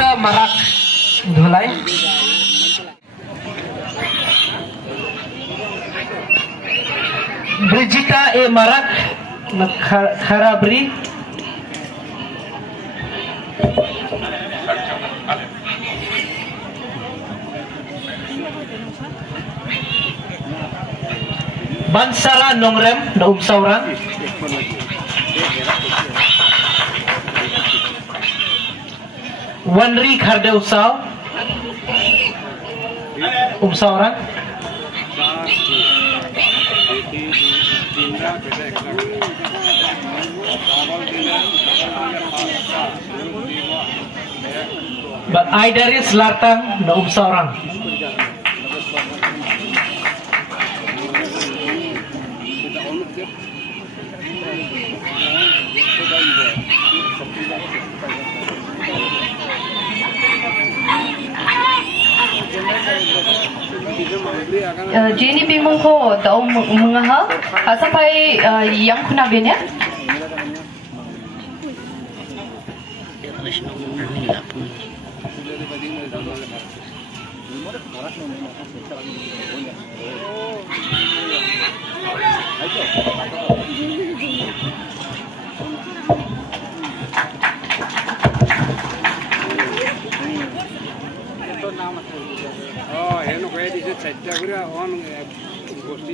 Brigita Marak Dhulai. Brigita E Marak Kharabri. Bansara Nongrem na Umsauran. Wanri Kharde Usau Umsauran. But Aidaris Lartang na Umsauran. Jenny Bimungko daw mga ha sampai yang kuna benya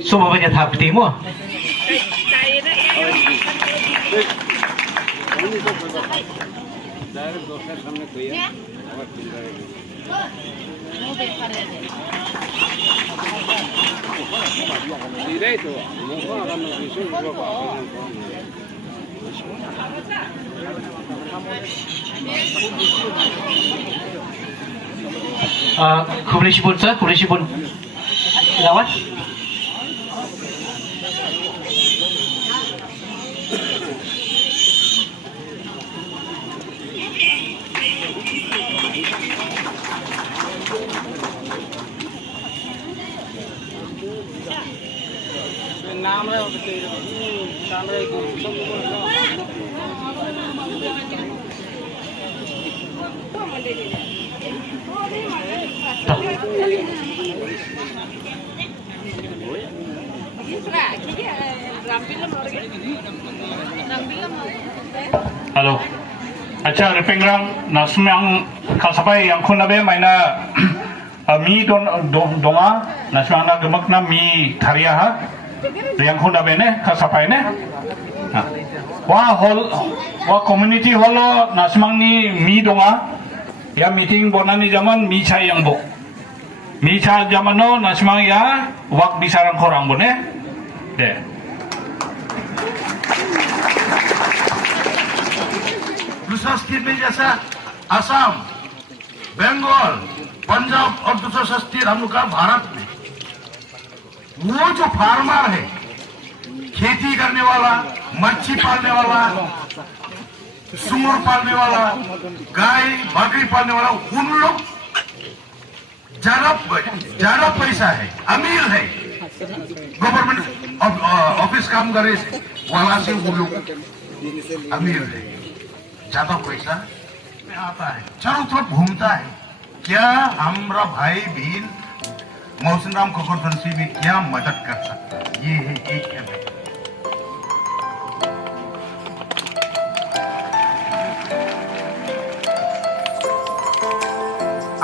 Semua banyak tahap timur. Khublei shibun sir, khublei shibun. Lawan. Halo. Acha repengrang na sniang kasapai yang khun abe maina mi donga na sniang na gemak na mi tharia ha yang khun abe ne kasapai ne wa community holo na sniang ni mi donga ya meeting bonani zaman mi cha yang bo mi cha zaman no na sniang ya wak bisarang korang bo ne de दूसरा स्टेट में जैसा असम, बंगाल, पंजाब और दूसरा स्टेट हम लोग का भारत में वो जो फार्मर है, खेती करने वाला, मच्छी पालने वाला, सुअर पालने वाला, गाय बकरी पालने वाला, उन लोग ज्यादा पैसा है, अमीर है, गवर्नमेंट ऑफिस काम करे वाला से वो लोग अमीर है, ज्यादा पैसा में आता है, चारों तरफ घूमता है। क्या हमारा भाई बहन मौसनराम constituency में क्या मदद कर सकता है? ये है एक है।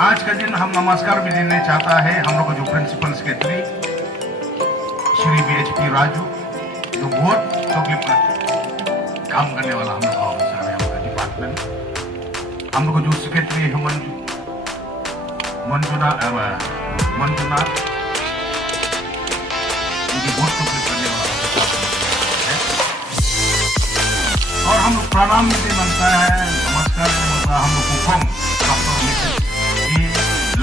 आज का दिन हम नमस्कार भी देने चाहता है हम लोग जो प्रिंसिपल सेक्रेटरी श्री BHP राजू जो बहुत तकलीफ का काम करने वाला हम लोग का ऑफिसर है हमारा डिपार्टमेंट। हम लोग जो सेक्रेटरी है मंजुनाथ बहुत तकलीफ करने वाला है और हम लोग प्रणाम भी बनता है नमस्कार हम लोग हुकुम डॉक्टर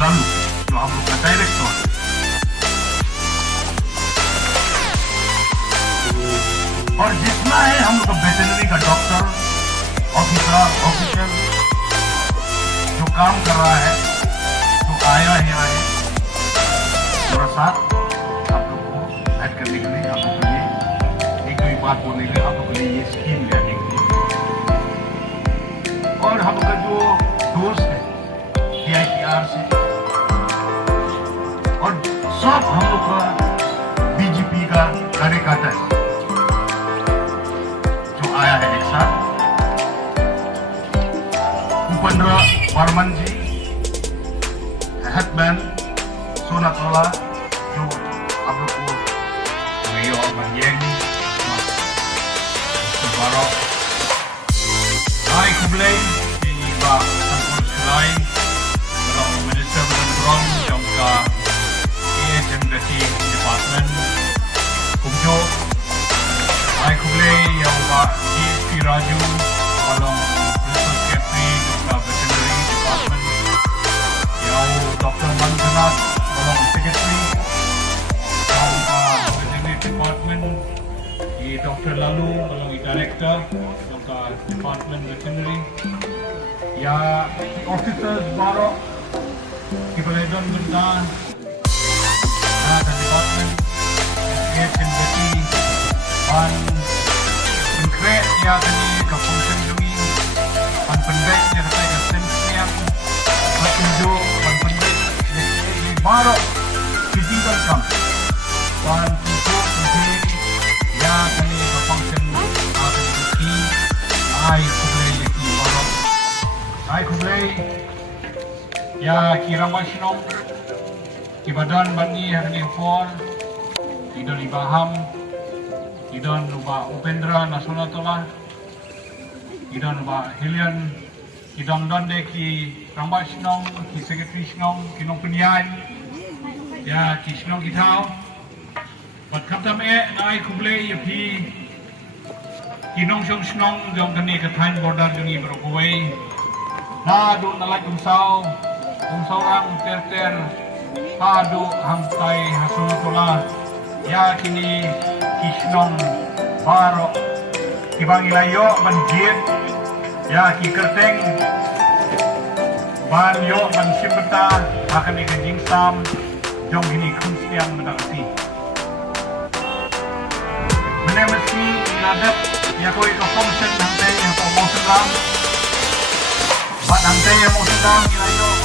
लालू जो हम लोग का डायरेक्टर और जितना है हम लोग का वेटरनरी का डॉक्टर ऑफिसर जो काम कर रहा है तो आया है मेरा साथ आप लोग को ऐड करने के लिए आप लोग के लिए एक नई बात बोलने के लिए आप लोग के लिए ये स्कीम है और हम लोग का जो दोस्त है Bangyeng, Paralok, khublei, iba Sanbor shullai, orang Minister Berong, jangka HM Department, kumjo, khublei yang ba GSP Raju, orang Principal Secretary, jangka Veterinary Department, yang Dr. Mawsynram, orang Secretary, jangka Veterinary Department, Dr. Lalu, orang Director, jangka Department Veterinary, ya officers baru khublei don mynta dan department HM ban konkret ya kini ke function demi ban pendek ya kata HM Shangpliang ban tunjuk ban pendek ini baru physical camp ban tunjuk pendek ya kini ke function akan di khublei lagi baru khublei ya kirang shnong ibadan bani hari for idon ibaham idon uba upendra nasional tola idon uba hilian idon donde ki ramba shnong ki secretary shnong ki nong penyan ya ki shnong kitau bat kaptam nai khublei yapi ki nongshong shnong jong kani ka thain border jungi berkuai na do nalak umsau rang ter haduh hamtai hasunatola ya kini kisnong baro kibang ilayo banjir ya ki kerteng ban yo ban simbeta akan ikajing sam jong kini khun sniang menakasi menemasi nadap ya koi ke function hamtai yang Mawsynram ban hamtai yang Mawsynram ilayo